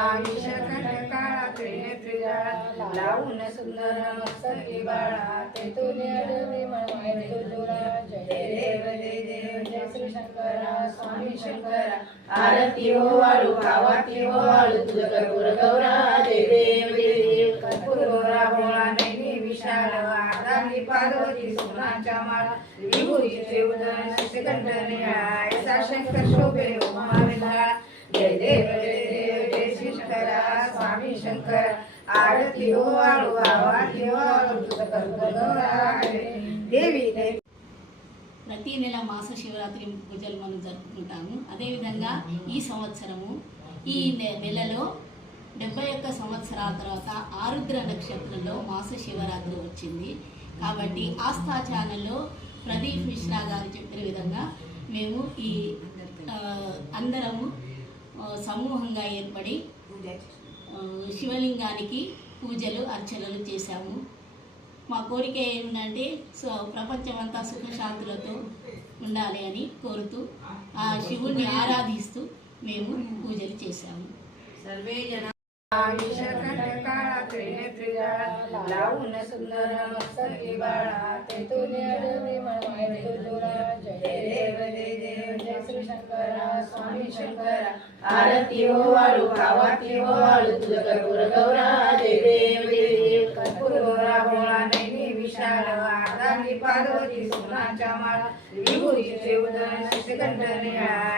आयुष्य काळात लावून सुंदर मस्तकी बाळा ते जय देव जय देव जय श्री शंकरा स्वामी शंकरा आरती हो वाळू भावाती हो वाळू तुझ कर्पूर गौरा जय देव जय देव कर्पूर गौरा भोळा नैनी विशाल आगामी पार्वती सोनाच्या माळा विभूतीचे उदय श्रीकंठ निळा ऐसा शंकर शोभे उमा जय देव जय ಶಂಕರ ప్రతి నెల మాస శివరాత్రి పూజలు మనం జరుపుకుంటాము. అదేవిధంగా ఈ సంవత్సరము ఈ నెలలో డెబ్బై ఒక్క సంవత్సరాల తర్వాత ఆరుద్ర నక్షత్రంలో మాస శివరాత్రి వచ్చింది. కాబట్టి ఆస్థా ఛానల్లో ప్రదీప్ మిశ్రా గారు చెప్పిన విధంగా మేము ఈ అందరము సమూహంగా ఏర్పడి శివలింగానికి పూజలు అర్చనలు చేశాము. మా కోరిక ఏమిటంటే సో ప్రపంచమంతా సుఖశాంతులతో ఉండాలి అని కోరుతూ ఆ శివుణ్ణి ఆరాధిస్తూ మేము పూజలు చేశాము. సర్వే జన स्वामी शंकर आरती हो वाळू भावाती हो वाळू तुझ कर्पूर गौरा जय देव देव कर्पूर गौरा भोळा नैनी विशाल आगामी पार्वती सोनाच्या माळा विभूतीचे उदय शिकंड निळा